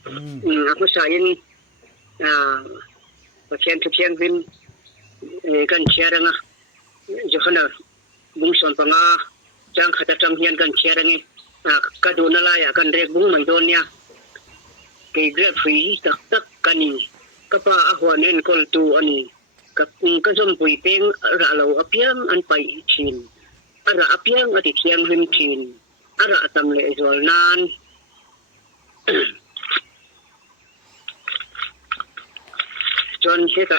aku sain pasien bin kan sharing johana bung son panga jang khata tam hian kan sharing ka do na la ya kan rek bung mai don nya ke grab free tak kani ka pa ahwanen kol tu ani ka som pui peng ra lo apiang an pai chin ara apiang ati thiang rim chin ara atam le zol nan John heka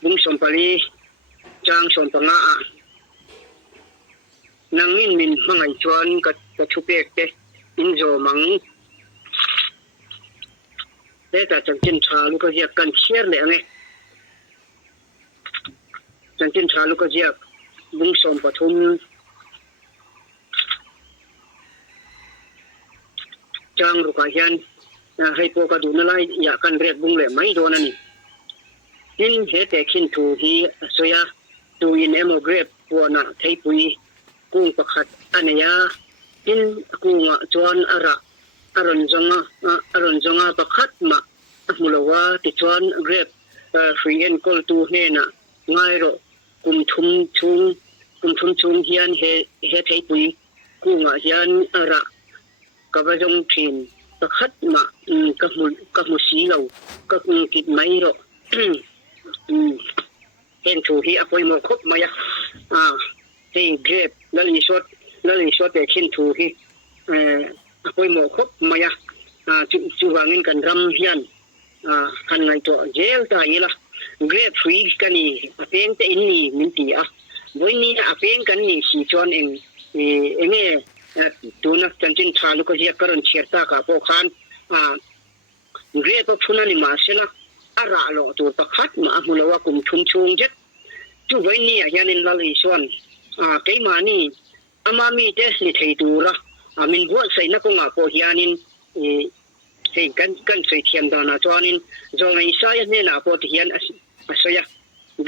bung som pali jang som panga nangin min mangai chuan ka thupek te in zo mang ta changchin tha lu ka ya kan chiar le nge changchin tha lu ka ya bung som pathum jang ru ka hianให้พวกกระดูนลายอยากกันเรียกบุงเลยไม่โดนนี่ทินเหตุขินถูที่สวยตูอินเอโมเกรฟปัวนะไทปุยกุ้งประคัดอันยาทินกุ้งจวนอรุณจงประคัดมามุลวาติจวนเกรฟฟรีเอ็นกอลตูเนนะง่ายรอกุมทุมชุงเฮียนเหตุไทปุยกุ้งเฮียนกบจงทินประคัดมากับมุสีเรากับกิดไม่หรอกเห็นถูที่อภัยหมดครบมายะที่เกรบแล้วรีสอดแต่ขึ้นถูที่อภัยหมดครบมายะจูวางินกันรำเฮียนคันไงตัวเจลตายละเกรบฟรีกันนี่อภัยแต่อินนี่มินตีวันนี้อภัยกันนี่สีจวนเองเนี่ยตัวนักจันจินทาลุกเจียกรันเชียร์ตากาพวกขันเรียกพวกชุนันมาเสละอาราโลตัวประคัดมามุลวากุมชุมชงเจ็ดจู่วันนี้ยันนินลลิส่วนเกี่ยมานี่อามามีเดสนิทัยดูละมินบัวใส่นักงาโปฮิอานินเห็นกันใส่เทียมดานาจวนินจงไอซายเนี่ยนาโปทิฮิอันอาศัย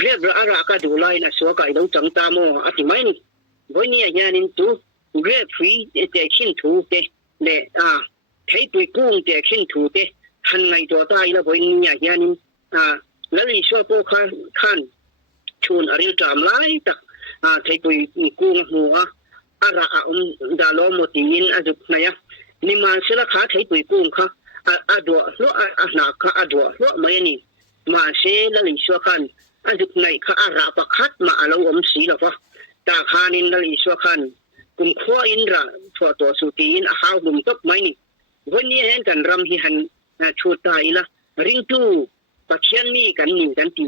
เรียบอาราคาดูไลน์สวากายต้องจังตามออธิไม่นี่วันนี้ยันนินตัวเรียบฟรีแต่ขึ้นถูเตเลยใช้ปุยกุ้งแต่ขึ้นถูเตหันไงตัวตายแล้ววันนี้ยันนินแล้วอีชัวโปขันชวนอริลจามไล่ตักใช้ปุยกุ้งหัวอาราดาลอมติยินอจุกนายนิมาเสละขาใช้ปุยกุ้งค่ะดัวล้อหนักค่ะดัวล้อไม่นี่มาเสแล้วอีชัวขันอจุกนายค่ะอาราประคัดมาเราสีหรอวะตาขานินแล้วอีชัวขันกุมขวาอินระทั่วตัวสุตีนอาหาวดุมตบไม่นี่วันนี้เห็นกันรำที่หันชูตายละริงตูปัจจัยนี้กันนี่กันตี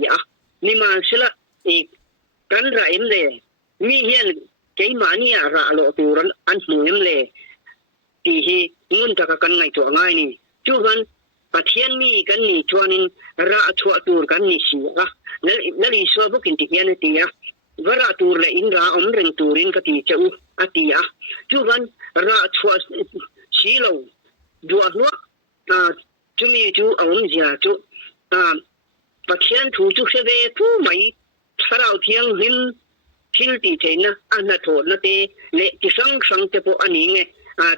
นี่มาเสละอีกกันไรเลยมีเห็นเกี่ยมานี่ระโลตัวอันหมุนเลยตีให้เงินจากกันไงตัวง่ายนี่จูกันปัจจัยนี้กันนี่ชวนินระชัวตัวกันนี่สิแล้วอีชัวบุกินตีเห็นตีวราตูร์เลอินราอมเริงตูรินกติเจ้าอติยาจูวันราชัวชีโลดัวหัวจุมีจูอมเจียจูปัจจัยถูจูเสด็จผู้ไม่สระเทียงหินทิลตีเทนะอันนั้นโทษนะเตเลที่สังจะพออันนี้ไง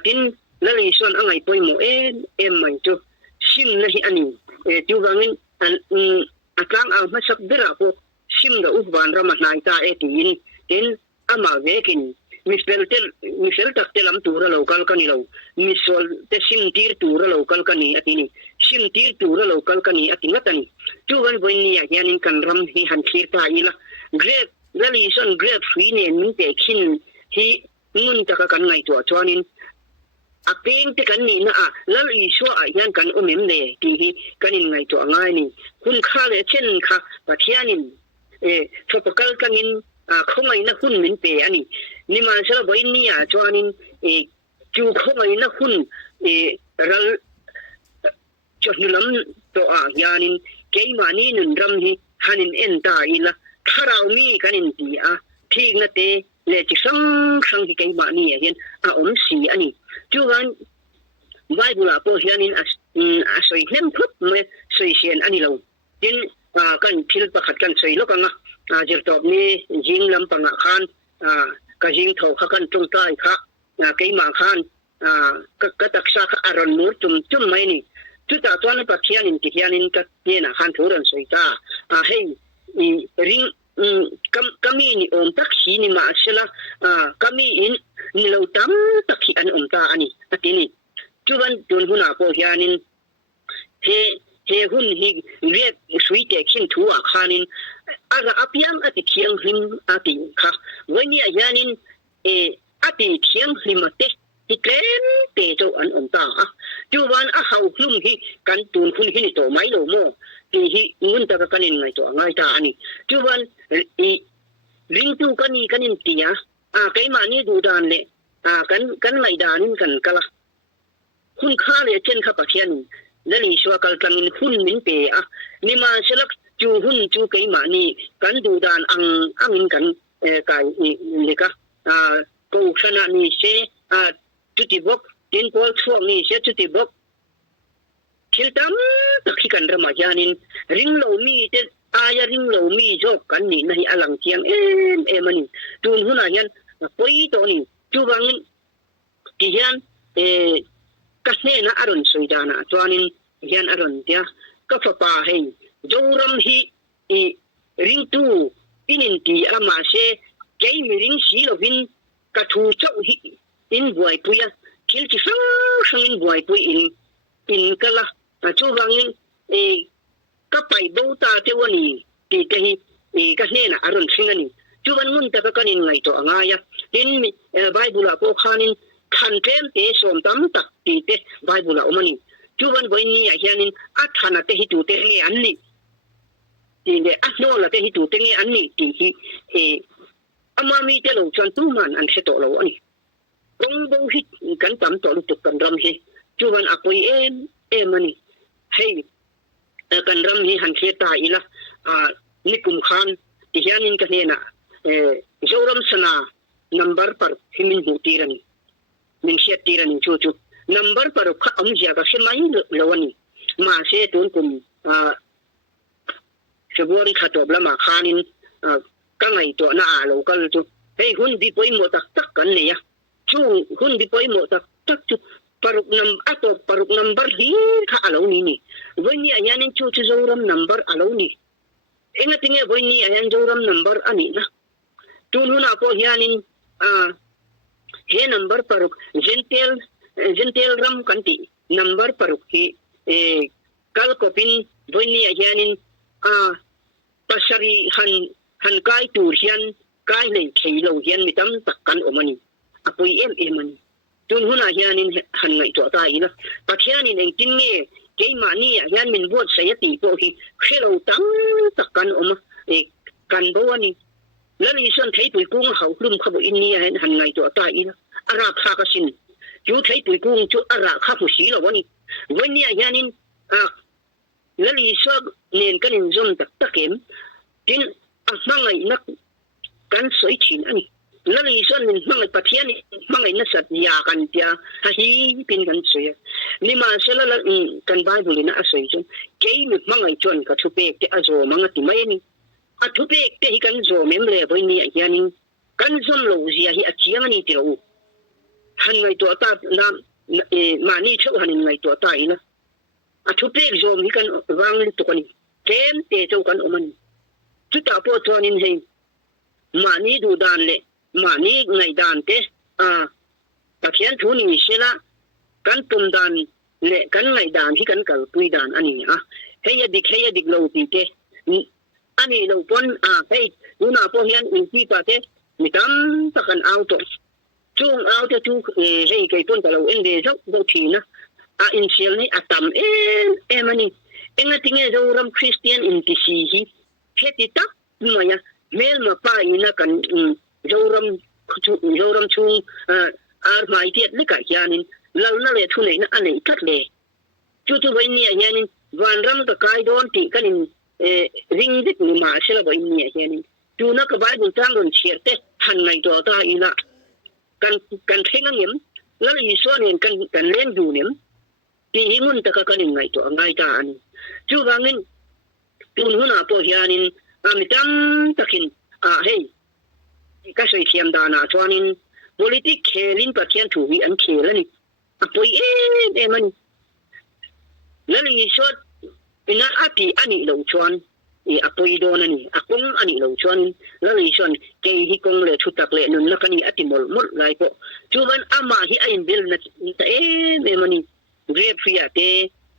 ทินนั่นเลยส่วนอะไรไปหมดไม่จูชิมนะที่อันนี้จูว่างั้นกลางเอามาสักเดือนพอชิมกับอุบานรามันนายตาตีนเห็นอามาเวกินมิสเซลตักเตลัมตูระโลกัลกันีเรามิสวลเตชิมตีร์ตูระโลกัลกันีอตินีชิมตีร์ตูระโลกัลกันีอติงัตันีจูวันวันนี้ยันกันรำที่หันคลีร์ตายละเกรบแล้วอีส่วนเกรบฟรีเนี่ยมันเตะขินที่มุนตะกันไงตัวจวนินเพียงแต่กันนี่นะแล้วอีชัวยันกันอมิมเลยที่กันไงตัวง่ายนี่คุณค่าเลยเช่นค่ะปัจจัยนินทบกันกันนินคงไงนะคุณมินเปอันนี้นี่มาเสละวันนี้จวนินจูคงไงนะคุณรัลจุดนิลำตัวยานินเกี่ยมานี่นุนรำที่ฮันินเอ็นตาอีละถ้าเรามีกันนินตีที่นั่นเตเลจิสังที่เกี่ยมานี่เห็นอมสีอันนี้จูวันไว้บุลาโปเฮียนินสวยเล่มทุบเมื่อสวยเชียนอันนี้เราดินกันพิลประคัดกันสวยลูกกันจิตตอบนี้ยิงลำปังขันก็ยิงเท่าขันตรงใต้ค่ะเกี่ยมาขัน กตักษาอารอนมูจุ่มไม่นี่จุดตัวนั้นปะเทียนินที่เทียนินก็เนี่ยนะคันโทรันสวยตาให้ริงkami ni om taksi ni ma sila kami in nilaw tam takhi an ta ani atini chuban don huna po hianin he hun hi riek suite khin thuwa khanin aga apiam ati khiang him ati kha wani ayanin ati khiang himate tiklem te to an ta chuban a hau hlum hi kan tun hun hi to mai lo mo ti hi ngun ta kanin ngai to ngai ta ani chuban ring tu kanin tia kai ma ni du dan le kan ngai danin kan kala hun kha le chen kha pathian lali shwa kal tangin hun min pe ni ma selak chu hun chu kai ma ni kan du dan angin kan kai le ka ko khana ni se tuti bok tin pol chuak ni se tuti bok kiltam takhi kan ramajanin ring lo mi te aya ring lo mi jok kan ni nahi alang chiang mani tun huna hian poi to ni chuwangin ti hian ka hna aron soidana chuanin hian aron tia ka fa pa hei joram hi ring tu inin ti ama se kei mi ring si lovin ka thu chau hi in buai puya kil chi sang in buai pui in kala chuwangin ka pai bo ta te wani ti te hi ka hna aron thingani chuban mun ta ka kanin ngai to anga ya tin bible ko khanin khan tem te som tam tak ti te bible omani chuban boini ya hianin athana te hi tu te nge anni ti le ahno la te hi tu te nge anni ti hi amami te lo chan tu man an se to lo ani kong bo hi kan tam to lu tu kan ram hi chuban apoi mani hey kan ram hi han kheta ila nikum khan ti hianin ka hena joram sana number par himin hutirani min shetirani chu number par kha amja ka semai lawani ma se tun kum sebori khato blama khanin ka ngai to na lo kal chu hey hun bi poi mo tak kan ne ya chu hun bi poi mo tak chu paruk number hi kha alo ni wani ayanin chu joram number alo ni ingatinge wani ayan joram number ani na tununa po hianin he number paruk gentel ram kanti number paruk hi kal kopin wani ayanin pasari han kai tur hian kai nei theilo hian mitam takkan omani apoi mani tun huna hianin han ngai to ta ina pathianin engtin nge keima ni hian min bot sayati ko hi khelo tam takkan oma kan bawani lali son thei pui kung hau hlum khabo inni han ngai to ta ina ara kha ka sin chu thei pui kung chu ara kha pu si lo wani wani hianin lali so nen kanin zom tak takem tin mangai nak kan soi chin ani lali son min mangai pathiani mangai na sat ya kan tia hi pin kan soya ni ma sala kan bible na asoi chon kei mi mangai chon ka thupe te azo manga ti mai ni a thupe te hi kan zo mem le boi ni yanin kan zom lo zia hi a chiang ni ti ro han ngai to ta na ma ni thu han ngai to ta ina a thupe zo mi kan wang li to kan kem te to kan omani chu ta po chonin hei ma ni du dan le ma ni ngai dan te pathian thu ni sela kan tum dan le kan ngai dan hi kan kal pui dan ani heya dik lo ti te ani lo pon hei una po hian in pi pa te mitam takan auto chung auto tu hei kai pon ta lo ende zo do thina in sial ni atam mani enga tinge zo ram christian in ti si hi heti tak maya mel ma pa ina kan joram chung ar mai tiat le ka hianin lal na le thu nei na anei kat le chu wai ni hianin van ram ka kai don ti kanin ring dik ni ma sela wai ni hianin tu na ka bai bun tang don chierte han ngai to ta ina kan thenga ngem lal i so nen kan len du nem ti himun ta ka kanin ngai to ngai ta ani chu wangin tun huna po hianin amitam takin hey ka sei thiam dana chuanin politik khelin pathian thu wi an khelani apoy man lali shot ina ati ani lo chuan apoy do na ni akong ani lo chuan lali shon ke hi kong le thutak le nun nakani ati mol lai ko chuban ama hi ain bil na me mani grape fia te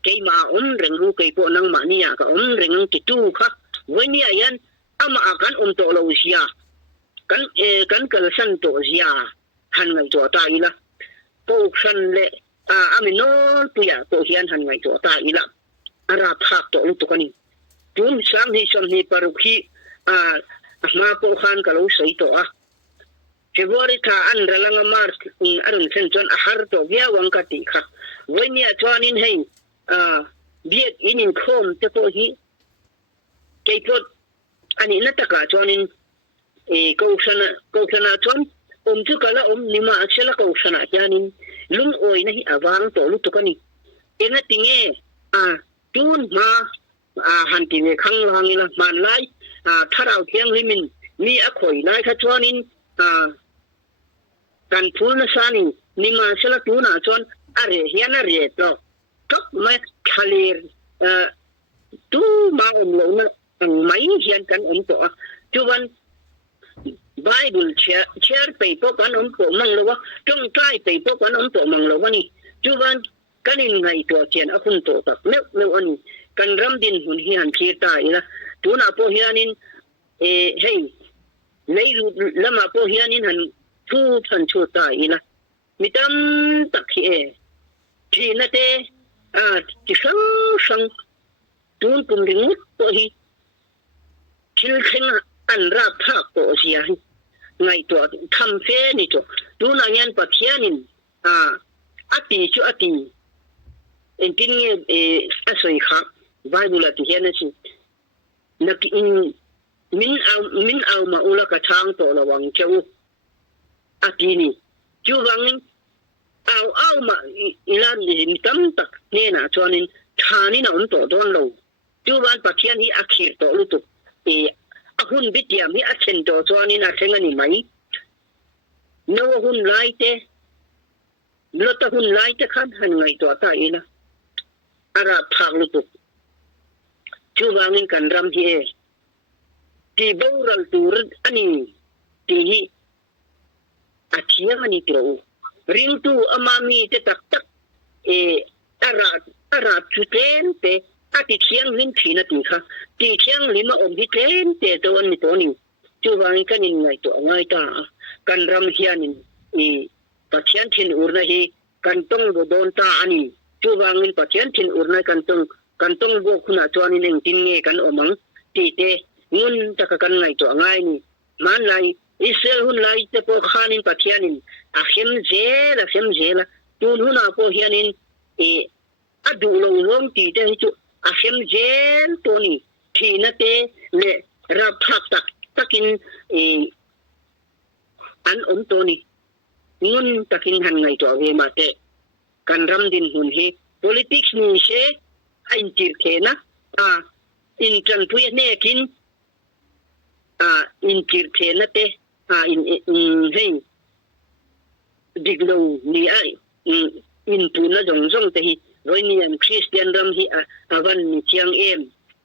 ke ma reng ru ke po nang ma ni ya ka reng ti tu kha weni ayan ama akan to lo sia kan kal san to sia han ngai to ta ila to san le amino puya to hian han ngai to ta ila ara phak to lu to kani tun sang hi som ni parukhi ma po khan ka lo sei to February ka an ralang March arun sen chon ahar to bia wang ka ti kha weni a chuanin hei biet inin khom te po hi ke pot ani nataka chuanin ko sana chon chu kala nima achela ko sana janin lung oi na hi awang to lu to kani ena tinge tun ma hanti we khang langila man lai tharau thiang limin mi a khoi lai kha chuanin kan phul na sani nima chela tu na chon are hiana re to tok ma khalir tu ma lo na mai hian kan to chuan Bible share paper kan to mang lo wa tong tai paper kan to mang lo wa ni chuan kanin ngai to chen akun to tak le ani kan ram din hun hian khir ta ila tuna po hianin hey leiru lama po hianin han thu than chu ta ila mitam tak hi thi na te ti sang tun kum ring to hi thil kheng an ra phak to sia ngai to tham fe ni to tuna yan pathianin ati chu ati en tin asoi kha Bible ati hian chi nak in min au ma ula ka thang to lawang cheu ati ni chu wang au ma ilan ni tam tak ne na chonin thani na to don lo chu wan pathian hi akhir to lu tu ahun bitiam hi achen to chonin a thengani mai no hun laite lo ta hun laite khan han ngai to ta ila ara phak lu tu chu wangin kan ram hi ti boral tur ani ti hi athiang ani tro ring tu amami te tak tak ara chuten te ati thiang lin thina ti kha ti thiang lima hi ten te to an ni to ni chu wangin kan in ngai to ngai ta kan ram hianin pathian thin urna hi kan tong do don ta ani chu wangin pathian thin urna kan tong bo khuna chuanin eng tin nge kan omang ti te ngun ta ka kan ngai to ngai ni man lai Israel hun lai te po khanin pathianin a khem zela tun huna po hianin adu lo long ti te chu a khem zel to ni thina te le ra phak tak takin an to ni ngun takin han ngai to ve ma te kan ram din hun he politics ni she ain tir thena in tran pui ne kin in tir thena te in hey diglo ni ai in tu na jong te hi roinian Christian ram hi avan ni chiang em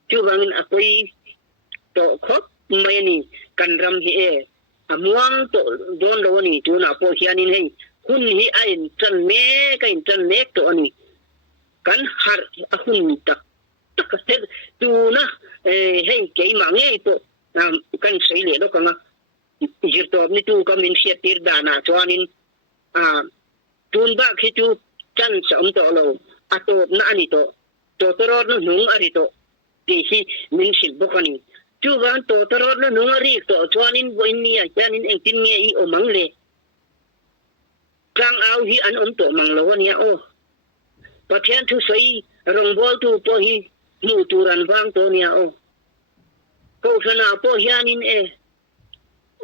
chu wangin akoi to khop mai ni kan ram hi amuang to don lo ni tu na po hianin hei hun hi ain chan me kain chan mek to ani kan har ahun tak se tu na hei ke mangai to kan sei le do kanga jirto ni tu ka min sia tir dana chuanin tun ba khi tu chan som to lo ato na ani to toro no nung ari to ti hi min sil bokani chu gan toro no nung ari to chuanin boini a chanin eng tin nge i o mangle kang au hi an to manglo nia pathian thu sei rong bol tu po hi mu turan wang to nia ko sana po hianin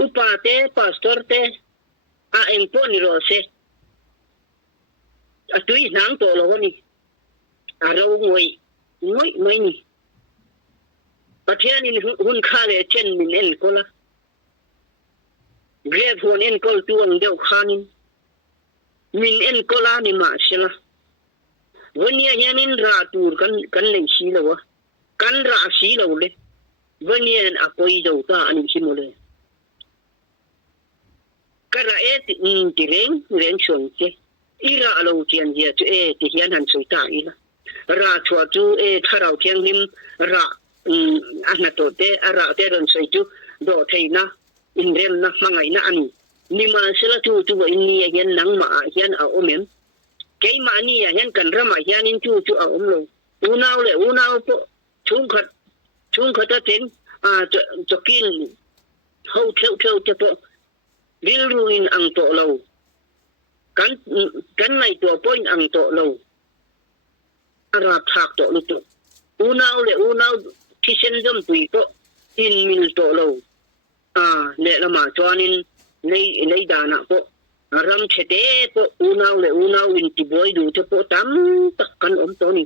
upate pastor te eng po ni ro se atui nang to lo ni aro ngoi ni pathian in hun khale chen min en kola grave hon en kol tuang deu khanin min en kola ni ma sila vania yanin ra tur kan le si lo wa kan ra si lo le vania apoi do ta ani si mo le kara ti reng chong che ira lo tian dia tu ti hian han soi ta ila ra chua tu tharau thiang lim ra ana to te ara te ron soi tu do theina in rem na mangai na ani ni ma sela tu in ni hian nang ma hian a omem kei ma ni hian kan rama hian in tu a om lo unau po chung khat ta ten to kin ho theu te po bil ruin ang to lo kan nai to point ang to lo ara thak to lu to unau kisen jom pui to in mil to lo le lama chuanin nei dana po ram chete po unau in ti boy du te po tam tak kan om to ni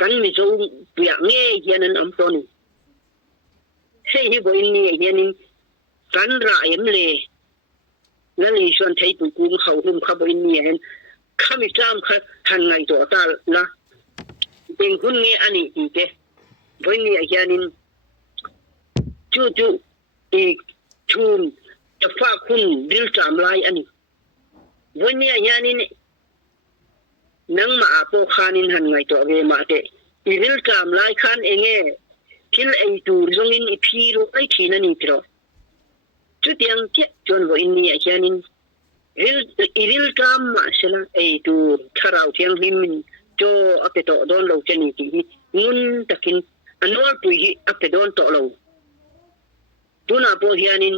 kan mi zo pia nge hianan om to ni sei hi boy ni hianin kan ra em leนั่นนี่ชวนไทยปุกุมเขาหุ่มเขาบ่อินนี่เห็นข้ามีตามค่ะหันไงตัวตาละเป็นหุ่นนี่อันนี้อีกเด้บ่นี่อาจารย์จูอีกชุนจะฝากคุณดิลตามลายอันนี้บ่นี่อาจารย์นี่นังมาโปคานินหันไงตัวเวมาเตอีดิลตามลายคันเองทิลไอตูซงอินอีพีโรไอทีนั่นนี่ตรอจุดยังเจ็บจนว่าอินนี่อาจารย์ริลกามมาเสละไอตูทาราวเทียงหิมโจอัปเดตโดนเราจะนี่ที่งุนตะกินอันว่าปุยอัปเดตโดนโตเราตุนาโพเฮียนิน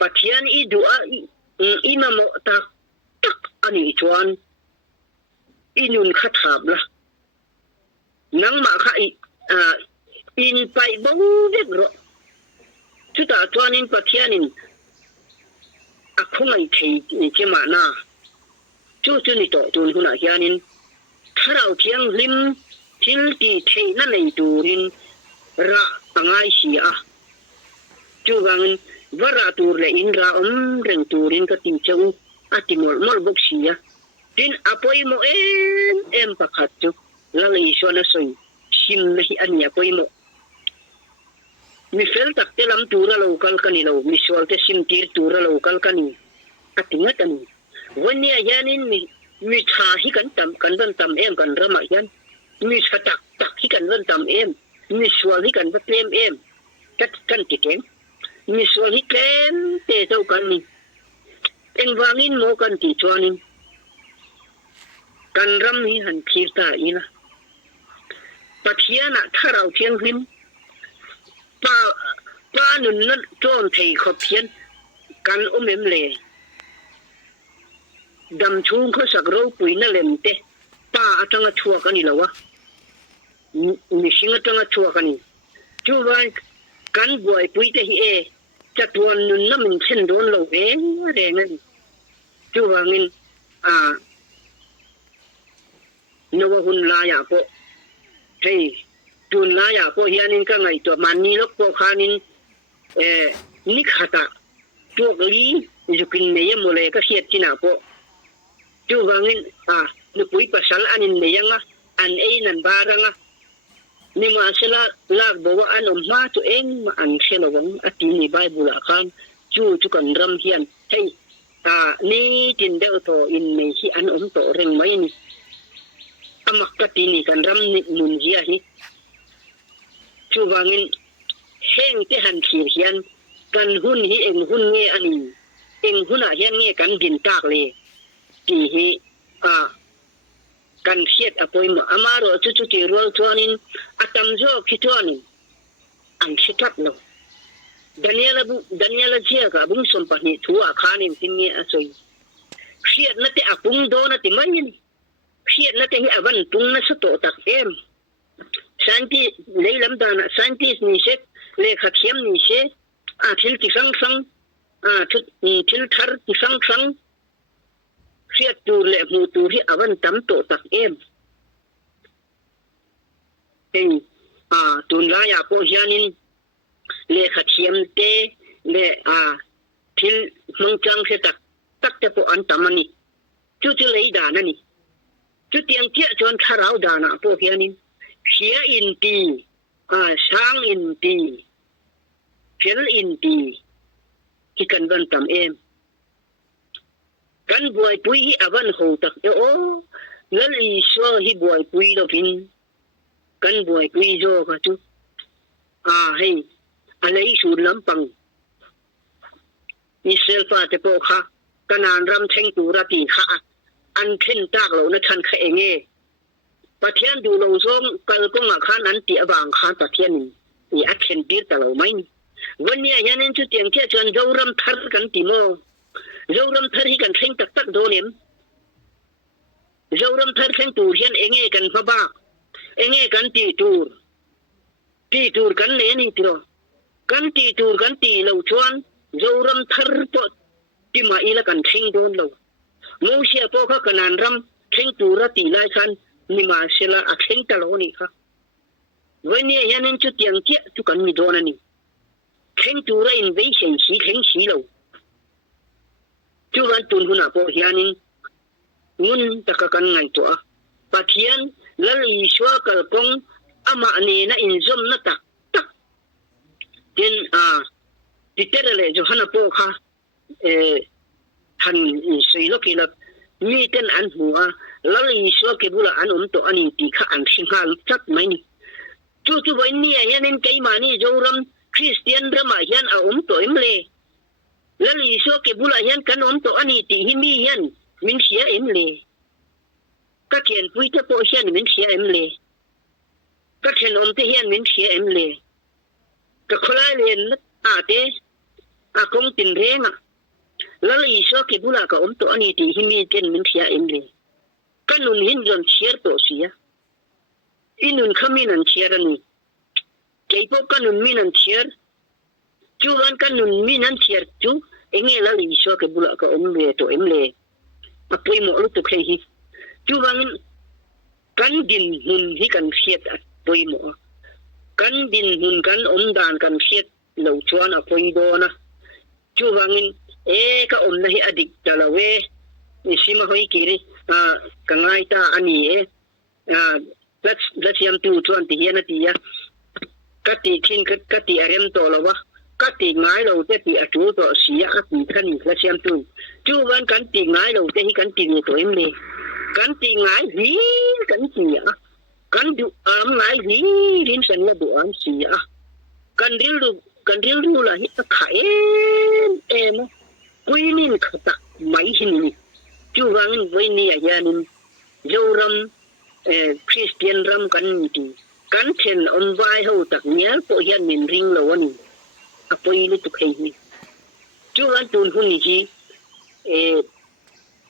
ปัทยานอีดูอีมาโมตักอันนี้ชวนอีนุนขัดหับละนังมาค่ะอินไปบ้งเด็กรอจุดตัวนินปัทยานินakung ai thei ke ma na chu ni to tun huna hianin tharau thiang lim thil ti thei na nei turin ra angai sia chu wang vara tur le in ra reng turin ka tim cheu atimol mol bok sia tin apoi mo em pakhat chu la le isona soi sim nahi ani apoi mo mi fel tak te lam tura local kanilo mi swal te sim tir tura local kani atingat ani wani ayanin mi tha hi kan ban tam em kan rama yan mi satak hi kan ban tam em mi swal hi kan batlem em kat kan tikem mi swal hi ken te tau kan ni eng wangin mo kan ti chuanin kan ram hi han khirta ina pathiana tharau thiang him pa nun na ton thei kho phian kan omem le dam chung kho sak ro pui na lemte pa atanga chua kan ilawa mi singa tanga chua kan chu wan kan boy pui te hi chatuan nun na min chen don lo re ngan chu wangin no wa hun la ya po thei tun la ya po hianin ka ngai to mani lok po khanin ni khata tok li jukin ne mo le ka hiat china po chu wangin nu pui pasal anin ne yanga an nan baranga ni ma sela lag bo wa an ma to eng ma an sela wang ati ni bible kan chu kan ram hian hei ni tin de to in me hi an to reng mai ni amak ka ti ni kan ram ni mun jia hi chu wangin heng te han khir hian kan hun hi eng hun nge ani eng huna hian nge kan bin tak le ki hi kan hiet apoi mo amaro chu ti rol chuanin atam jo khitwani an khitat no daniela jia ka bung som pa ni thua khanin tinge asoi khiat na te apung do na ti mai ni khiat na te hi avan tung na sa to tak em santi leilam dana scientist ni se le khathiam ni se thil ti sang thil thar ti sang khiat tu le mu tu hi avan tam to tak em teng tun la ya po hianin le khathiam te le thil mong chang se tak te po an tamani จุเลยดานั่นนี่จุเตียงเจียจนคาราวดานะพวกเฮียนี่เสียอินตีช้างอินตีเพียลอินตีที่กันวันตำเอ็มกันบวยปุยอวันโหตักโอ้แล้วอีชัวที่บวยปุยเราพินกันบวยปุยโจก็จุให้อะไรสูนลำปังมีเซลฟาเตโปค่ะกันนานรำเทงตูราตีค่ะอันเข็นตากเรานะทันค่ะเองปะเทียนดูเราซ้อมกัลกงค่ะนั้นตีอบางค่ะปะเทียนนี่อัดเข็นปีแต่เราไม่วันนี้ยันนั่นจุดเตียงแค่จนเจ้ารำทัดกันตีโมเจ้ารำทัดที่กันเข่งตักโดนเอ็มเจ้ารำทัดเข่งตูเทียนเองกันพะบ้าเองกันตีตูรกันเนี่ยนี่ตัวกันตีตูรกันตีเราชวนเจ้ารำทัดปดที่มาอีละกันเข่งโดนเราโมเสียพอเขากันนานรำเข่งตูรตีไล่คันนี่มาเสียละอักเข่งตลอดนี่ค่ะวันนี้ยันนั่นจุดเตียงแค่จุกันมีโดนนี่เข่งตูรอินเวชั่นสีเข่งสีเราจุวันตุนหุ่นอ่ะพอเฮียนี่เงินตะกันไงตัวปะเทียนแล้วอีชัวกะกงอามานี่นะอินซอมนะตักเห็นติเตอร์เลยจุหันอ่ะพอค่ะหันสุยลกิละมีเต็นอันหัวแล้วอีชัวเก็บุละอันตัวอันนี้ตีค่ะอันสิงหาจัดไหมนี่จุวันนี้ยันนั่นไกมานี่โจรำคริสเตียนรำมายันเอาตัวเอ็มเลยแล้วอีชัวเก็บุละยันกันตัวอันนี้ตีหิมียันมินเสียเอ็มเลยก็เขียนปุยเตโปเชียนมินเสียเอ็มเลยก็เขียนเตเฮียนมินเสียเอ็มเลยก็คนละเรียนเตคงตินเรงแล้วอีชัวเก็บุละก็ตัวอันนี้ตีหิมีเจนมินเสียเอ็มเลยก็นุนหินจนเชียร์ตัวเสียอินุนขมินันเชียร์นี่ใจพวกกันนุนมินันเชียร์จูวันกันนุนมินันเชียร์จูเองแล้วอีชัวเก็บุละก็เลยตัวเอ็มเลยมาปุยหมอลุตุเคยจูวังกันดินหุนที่กันเสียดปุยหมอกันดินหุนกันดานกันเสียดเหล่าชวนปุยโดนะจูวังก็นะให้อดิกตะละเวนี่สิมาหอยกิริกังไงตาอันนี้ลัดยามตูชวนที่เฮียนตีกติทินกติอารมตัวละวะกติง่ายเราจะตีอจูตัวเสียกติขันลัดยามตูจูวันกันตีง่ายเราจะให้กันตีตัวเอ็มเลยกันตีง่ายหีกันเสียกันดูง่ายหีรินสันละดูเสียกันเรียนรู้ละฮิตขายกุยนินขตักไม่หินนี่จูวังวันนี้ยานินโยรำคริสเตียนรำกันนี่กันเช่นไว้เขาตักเนี้ยพวกยันมินริงเราวันนี้ปุยลุตุเคยนี่จูวันตุนหุ่นนี่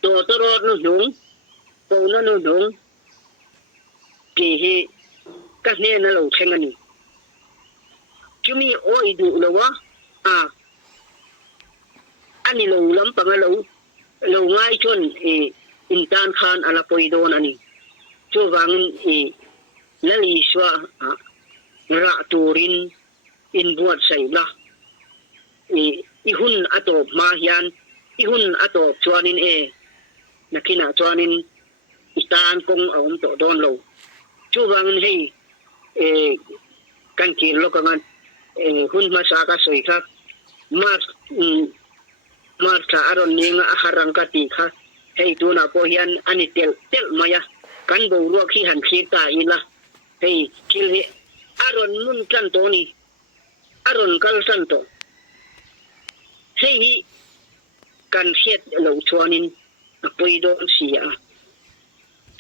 ตัวตลอดนู่นหงปนนู่นหงที่กันเนี่ยนั่นเราเช่นกันนี่จุมีโอ้ยดูแล้ววะอันนี้เราล้ำปังเราง่ายชนอินทานคานอะไรปุยโดนอันนี้จูวังแล้วอีชัวระตูรินอินบวชใส่ละอีหุ่นอัตบมาฮิยันอีหุ่นอัตบชวนินนักขินาชวนินอิตานกงเอาตัวโดนเราจูวังให้กันกินโลกงานหุ่นมาสากสวยครับมาสาอารมณ์นี้อาหารังกติค่ะให้ตัวนาโพยันอันนี้เตลมายากันบูรัวขี้หันขี้ตาอีละให้คิลอารมณ์มุนจันโตนี่อารมณ์กัลจันโตให้กันเสียดเหล่าชวนินปุยโดนเสีย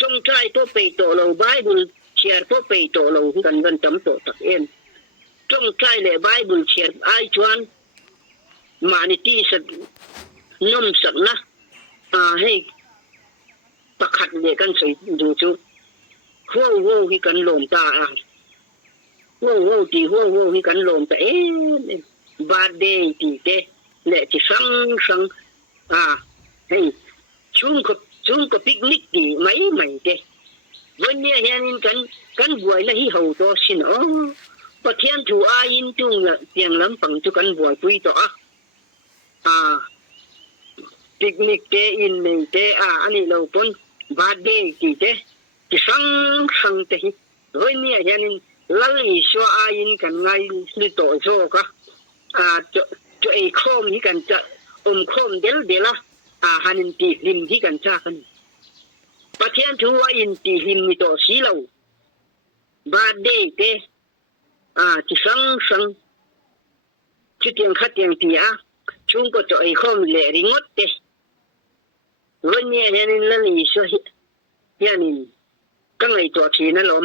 จงใจตัวไปโตเราไบเบิลเชียร์ตัวไปโตเรากันจำโตตักเอ็นจงใจเลยไบเบิลเชียร์ไอชวนมานิตีสัตนุ่มสักนะให้ประคัดเด็กกันใส่ดูจูหัวที่กันหลงตาหัวตีหัวที่กันหลงตาบาดเดตีเตะเละที่สังให้ชุ่มกับปิกนิกดีไม่เตะวันนี้เห็นกันบวยแล้วที่เขาตัวสินประเทศถูอายินจุงเตียงลำปังจุกันบวยปุยตัว picnic te in nei te ani lo pon birthday ti te ti sang te hi roi ni yanin lali sho in kan ngai ni to so ka cho e khom hi kan cha khom del dela hanin ti lim hi kan cha kan pathian thuwa in ti him ni to si lo birthday te ti sang chi tiang khat tiang ti chung ko cho ai khom le ringot te roi ni yanin lali sho yanin ka ngai to thi na lom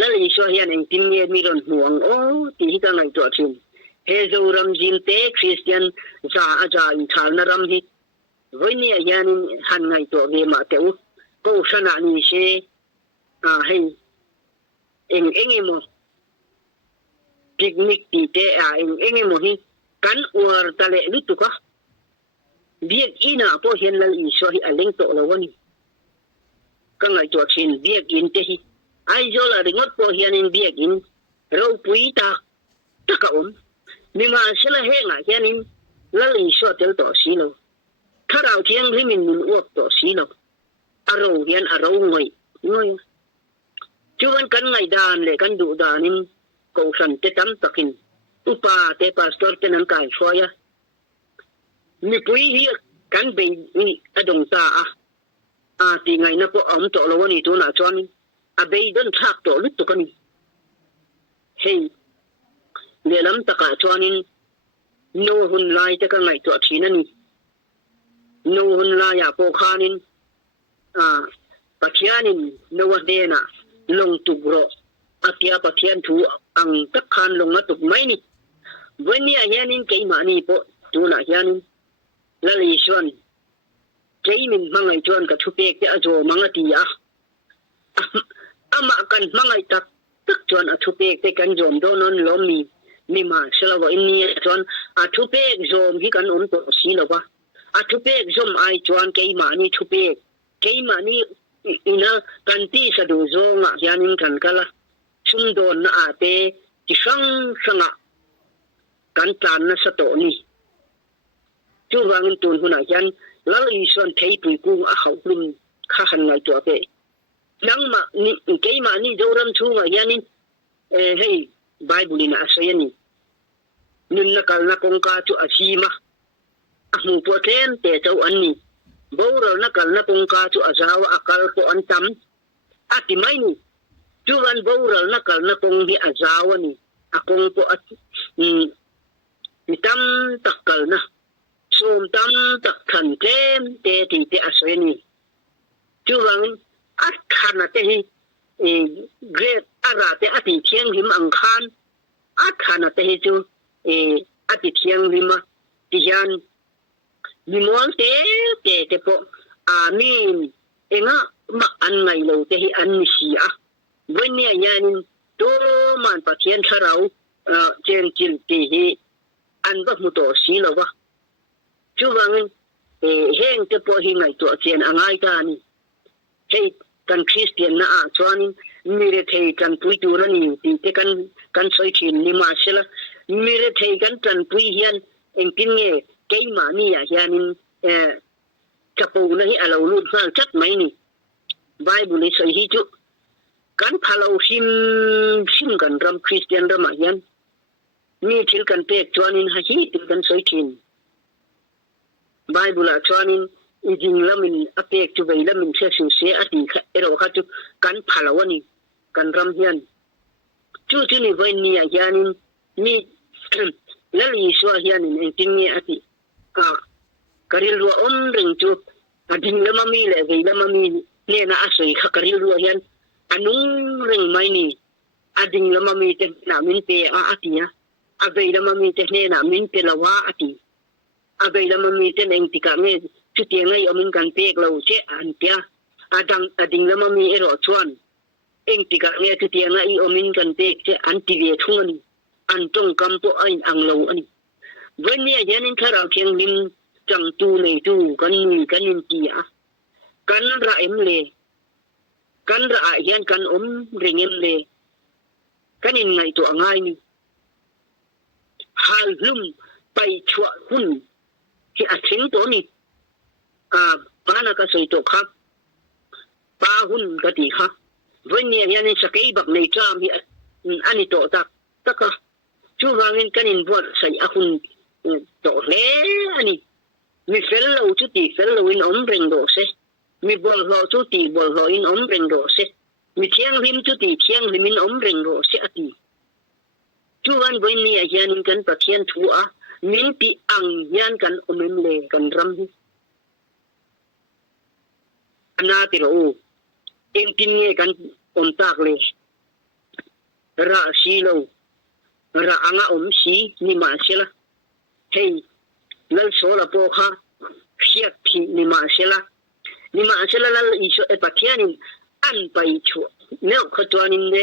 lali sho yanin tin nge mi ron huang ti ka ngai to thi he zo ram jin te Christian za in thal na ram hi roi ni yanin han ngai to ve ma te ko sana ni she hey engemo picnic ti te engemo hi kan uar tale lutu ka biek ina po hian lal i so hi aleng to lawani ka ngai to thin biek in te hi ai zo la ringot po hian in biek in ro pui ta ka mi ma sela he nga hian in lal i so tel to si lo tharau thiang rimin mun uap to si lo aro hian aro ngoi chuan kan ngai dan le kan du danin ko san te tam takin upa te pastor te nang kai foya mi pui hi kan be ni adong ta ti ngai na po om to lawani tu na chon be don thak to lut to kani hey le lam ta ka chonin no hun lai te ka ngai to thinani no hun la ya po khanin pathianin no wa de na long tu bro atia pathian thu ang tak khan long na tuk mai ni vania hianin ke ma ni po tu na hianin lali shon ke min mangai chon ka thu pek te ajo mangati ama kan mangai tak chon a thu pek te kan jom do non lom mi ma selawa inni chon a thu pek jom hi kan on to si lawa a thu pek jom ai chon ke ma ni thu pek ke ma ni ina kan ti sa du zo nga hianin kan kala chung don na ate ti sanga kan tan na sa to ni chu wang tun huna yan lal i son thei pui ku a hau lum kha han ngai to pe nang ma ni ke ma ni joram chu nga yanin hey bible na asayani nun na kal na kong ka chu asima ahu po ten te chau anni boro na kal na kong ka chu azawa akal po antam ati mai ni chuan boral na kal na kong hi azawa ni akong po at tam takkal na som tam takkan kem te asweni chuan at khana te hi great ara te ati thiang him ang khan at khana te hi chu ati thiang him ti hian nimol te po amin enga ma an ngai lo te hi an ni si venia yanin to man pathian tharau chen chil ti hi an ba mu to si lo wa chuwang heng te po hi ngai to chen angai ta ni hei kan Christian na chuanin mire thei kan pui tu na ni ti te kan soi thin ni ma sela mire thei kan tan pui hian engkin nge keima ni ya hianin chapo na hi alo lut hal chat mai ni bible ni soi hi chu kan phalo sim kan ram Christian ram hian mi thil kan pek chuanin ha hi tin kan soi thin bible a chuanin ijing lamin apek chu bei lamin se ati ero kha chu kan phalawani kan ram hian chu ni voi ni a hianin mi lali swa hianin engting ni ati karil ru ring chu ading lamami le vei lamami ne na asoi kha karil ru hian anung ring mai ni ading lamami te na min pe atia avei lamami te ne na min pe lawa ati avei lamami te neng tika me chu te ngai omin kan pek lo che an pia ading lamami ero chuan eng tika nge chu te ngai omin kan pek che an ti ve thungani an tong kam to ain ang lo ani venia yanin thara kheng lim chang tu nei tu kan in ti kan ra em le kan ra hian kan ringem le kan in ngai to angai ni hal lum pai chua hun ki a thing to ni ปานากะสวยตกครับปาหุ่นกะติค่ะวันนี้ยันสกายบักในจามอันนี้โตตักตะกะจูวางินกันอินบอดใส่อะหุ่นโตเลอันนี้มีเฟลโลจุติเฟลโลอินอมเริงโดเซมีบอลโลจุติบอลโลอินอมเริงโดเซมีเทียงริมจุติเทียงริมอินอมเริงโดเซอะติจูวันวันนี้ยันกันปะเทียนทัวมินติอังยันกันอมเลกันรัมฮิอนาติโรเอ็นตินเงกันอมตากเลยระชีโลระอังอมชีนิมาเชละเฮ้ยลลโซละโปคะเชียทีนิมาเชละลลอิโชเอปะเทียนิอันไปชัวเนอขจวนินเด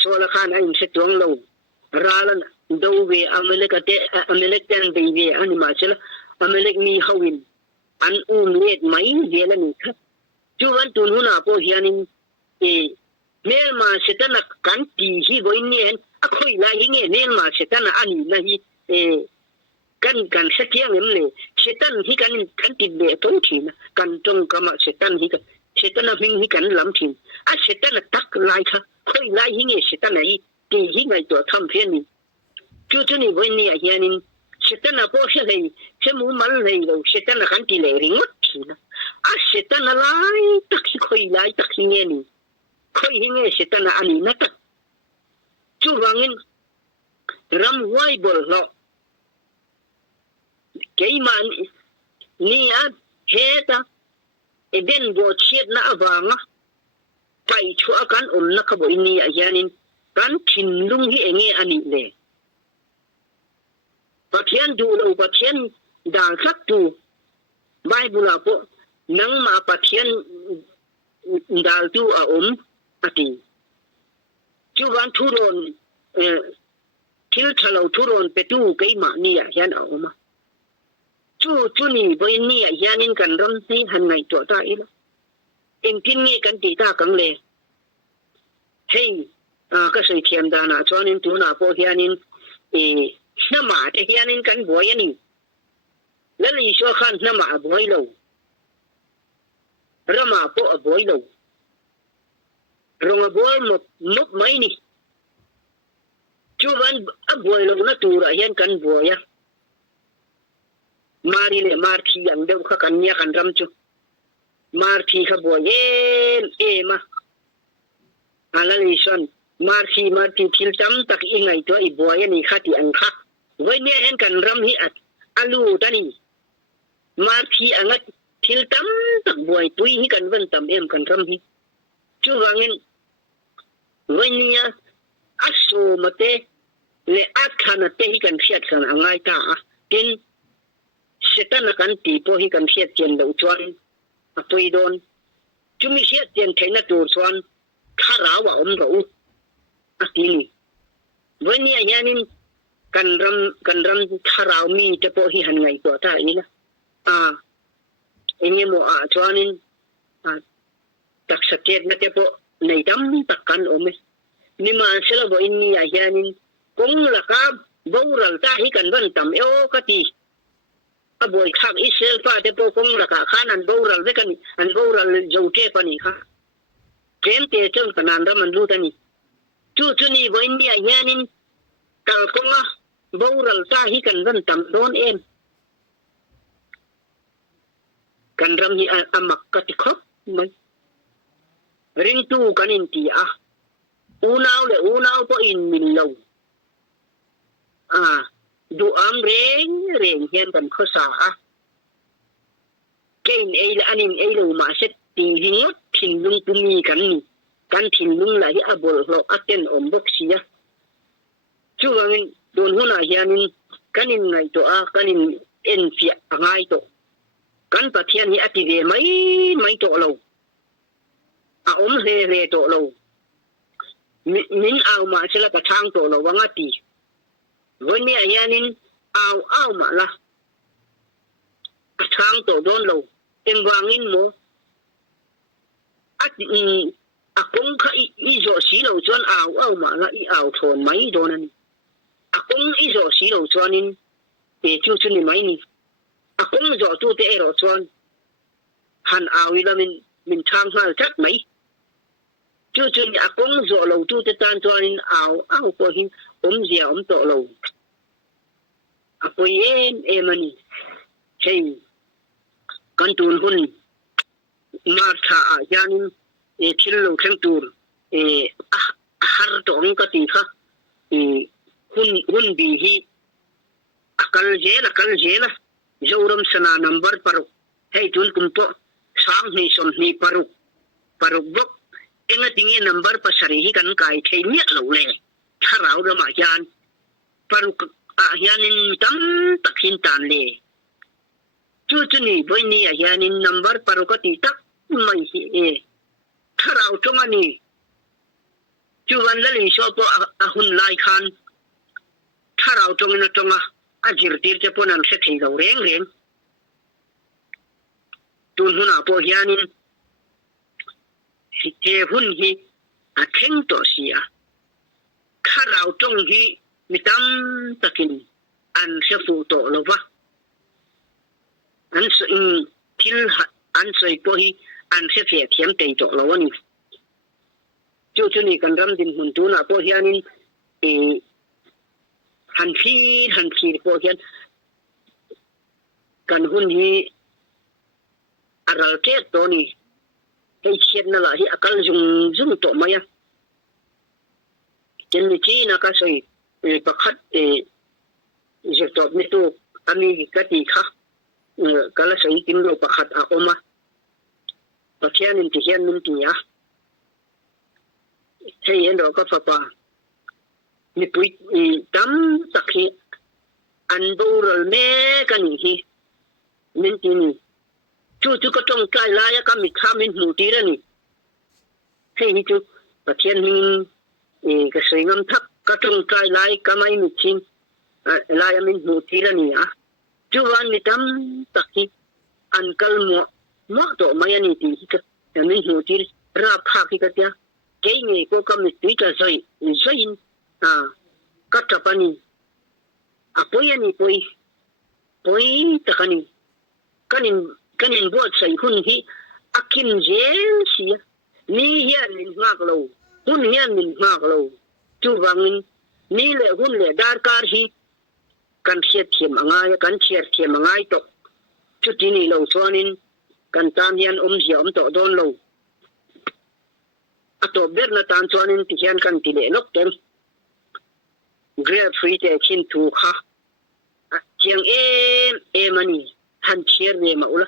โซละคานอินเสตวงโลราลันดูเวอเมริกาเตอเมริกันเบเวอันนิมาเชละอเมริกมีฮาวินอันเลดไม่เวลนี่ครับจูวันตุนหุนาโปเฮียนินเมลมาเสตนะกันตีฮีโกอินเนนอะคอยลาฮิเงเนลมาเสตนะอันนี้นะฮีกันสักเที่ยงเลยเสตันฮีกันติดเบตทีนะกันจงกะมาเสตันฮีกันเสตันหิงฮีกันลำทีอะเสตันตักลายค่ะคอยลายฮิเงเสตันฮีตีฮีไงตัวทำเพียนี่จูนี่วันนี้เฮียนินเสตันโปเฮเลยเสมูมันเลยเราเสตันกันติเลยริงดทีนะอะเสตันลายตักคอยลายตักฮิเงนี่คอยฮิเงเสตันอันนี้นะตักจูวังรัมไวบอลโลเกยมันนี่อ่ะเฮตาเอเดนโบเชียดนะอวางไปชัวกันนักบ่อินี่ยานินกันทินลุงฮีเองอันนี้เลยปะเทียนดูเราปะเทียนด่างสักดูไบเบิลอ่ะนังมาปะเทียนดาลดูออติจูวันทุรนทิลทะเลทุรนไปดูเกยมานี่ยันเอามาจูนี่บ่นี่ยันกันรำนี่หันไงตัวตาอีละเอ็งกินนี่กันตีตากังเลยเฮ้ยก็ใส่เทียมดานะชวนินตุนาโปเฮียนินน้ำมาแต่เฮียนินกันบ่อยนี่แล้วอีชัวขันน้ำมาบ่อยโลระมาโปบ่อยโลรงบ่อยมุกไม่นี่จูวันบ่อยโลนะตูระเฮียนกันบ่อยมารีเลยมาทีอย่างเดียวเขากันเนี่ยกันรำจูมาทีเขาบ่อยมาอะไรส่วนมาทีทิลจำตักอิงไงตัวอีบ่อยนี่ขัดที่อังคักไว้เนี่ยเห็นกันรำฮิอัดอาลูตานี่มาทีอังทิลจำตักบ่อยตุยฮิกันวันตำเอ็มกันรำฮิจูวังเงินไว้เนี่ยอัศโมเตเลอัดขันเตฮิกันเสียดกันอังไงตากินเสตันกันตีโพฮิกันเสียดเจนดาวชวนอภัยโดนจุมิเสียดเจนไทยนัตัวชวนข้าราวอมเราอตินี่วันนี้ยานินกันรำข้าราวมีจะโพฮิหันไงตัวท่าอีละเอ็งโมชวนินตักสเกตนะจะโพในดำตักกันอมนี่มาเสลบอินนี่ยานินคงละกับบูรัลตาฮิกันวันตำเอวกติบ่อยข้างอิสราเอลป้าจะโปกงละค่ะข้านันบูรัลเวกันอันบูรัลเจ้าเทปนี่ค่ะเกมเตะจนขนาดนั้นมันรู้ทันนี่จูนี่วันนี้ยานินกัลกงอ่ะบูรัลตาฮิกันวันตำโดนเอ็มกันรำฮิอามักกติคบมันริงตูกันอินตีอูนาวก็อินมิลโลดูเร่งเฮียนกันข้อสาเกณฑ์อันนี้เรามาเสตตีหิงดถิ่นลุงตุมีกันนี่กันถิ่นลุงไหลบอลเราอัดเต็นอมบกเสียช่วงโดนหัวหน้าเฮียนินกันอินไงตัวกันอินเอ็นเฟียไงตัวกันปะเทียนนี้อติเดไม่ตัวเราอมเร่ตัวเรามินเอามาเสละประทางตัวเราวังตีวันนี้ยานินเอามาละทางตัวโดนเราเอ็งวางินโมคงค่ะอีโจสีเราชวนเอามาละเอาทนไม่โดนนั่นคงอีโจสีเราชวนนินจูนี่ไม่นี่คงโจตู้เตะเราชวน หันเอาวิละมินทางหาจักไหมจู่ๆอากงโซเราจู่จะตานตัวนินเอาพอหิเสียโตเราอปอยมันใช่กันตูนหุ่นมาถาญานินทิลโลทั้งตูนหารตองกติค่ะหุ่นบีฮีakal jela jorum sana number paruk hey tun kumto sang ni som ni paruk bok enga tingi number pasari hi kan kai thei ni lo le tharau ra ma yan paruk yanin tam takhin tan le chu ni boy ni yanin number paruk ti tak mai hi tharau chongani chu wan la li so po ahun lai khan tharau chongina chonga ajirtir te ponan se thei gau reng tun huna po hianin he hun hi a theng to sia kharau tong hi mitam takin an se fu to lova an so in til an soi po hi an se fe thiam tei to lawani chu ni kan ram din hun tu na po hianin han fi po hian kan hun hi aral ke to ni ei chen na la hi akal jung to maya chen ni chi na ka soi pakhat je to mi tu ami ka ti kha kala soi tim lo pakhat a oma pathian in ti hian min ti ya sei en ro ka pa ni pui tam takhi an boral me kani hi min tin chu ka tong kai la ya ka mi khamin mu ti ra ni hei ni chu pathian min ka singam thak ka tong kai lai ka mai mi chin la ya min mu ti ra ni a chu wan ni tam takhi an kal mo to mai ani ti ka min mu ti ra pha ki ka tia ke nge ko ka mi ti ka zoi katapani apoyani poi takani kanin buat sai hun hi akim jel sia ni hian min mak lo hun hian min mak lo chu wangin ni le hun le dar kar hi kan khiat thiam angai kan chiar thiam angai to chu ti ni lo chuanin kan tam hian hiam to don lo ato berna tan chuanin ti hian kan ti le lok tem great free te chin tu kha chiang mani han chier ne maula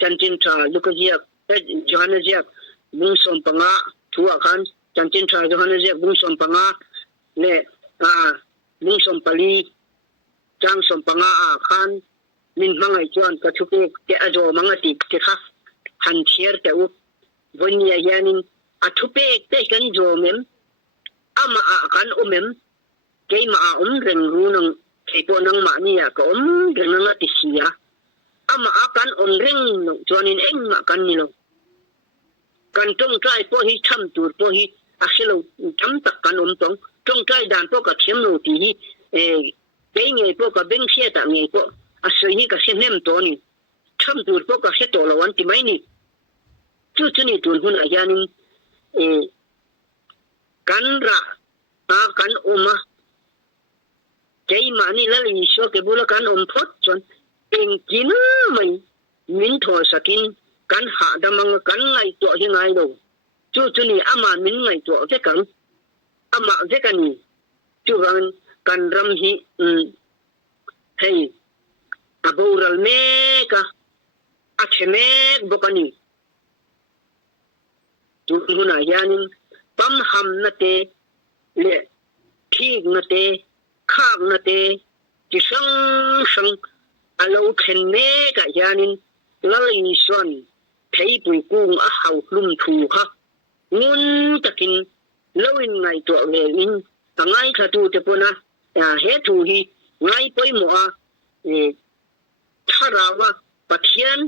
chanchin tra lukajia johannesia bung som panga thu akhan chanchin tra johannesia bung som panga le bung som pali chang som panga khan min mangai chuan ka thupe te ajo mangati te kha han chier te u vonia yanin athupe te kan jo mem ama kan umem kay reng runang kaypo nang maaniya ka reng nga tisiya ama akan reng chuanin eng makan nilo kan tong try po hi tham tur po hi asilo tham tak kan tong try dan po ka thiam lo ti hi kay nge po ka beng sia ta nge po asoi hi ka sinem to ni tham tur po ka se to lawan ti mai ni chu ni tun hun ayanin kan ra kan uma kay mani la li so ke bula kan phot chon eng kin mai min tho sakin kan ha damang kan ngai to hi ngai do chu ni ama min ngai to ke kan ama je kan ni chu kan ram hi hey aboral me ka acheme bokani tu huna yanin pam ham na te le thik na te khang na te chi sang alo khen me ka yanin lalai son thei pui kung a hau lum thu kha ngun takin lowin ngai to le in tangai kha tu te pona he thu hi ngai poi mo a tharawa pathian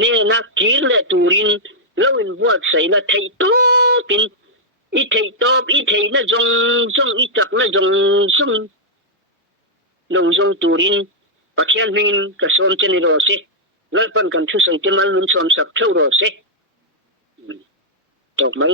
ne na kirle turin lowin buat sai na thei to pin i thei top i thei na jong i tak na jong lo jong turin pathian min ka som cheni ro se แล้วปั้นกันชื่อใส่เต็มมันลุนชอมสับเท่ารอเสตกไหม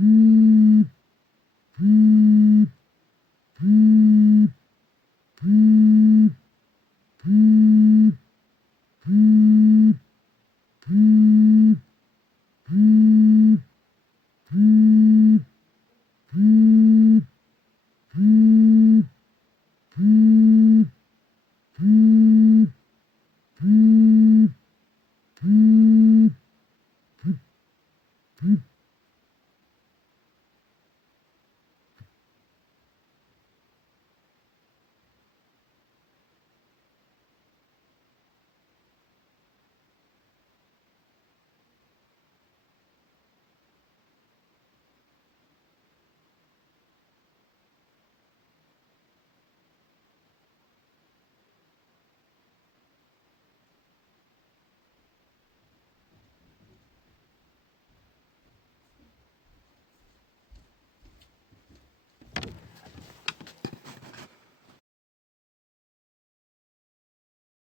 Hmm.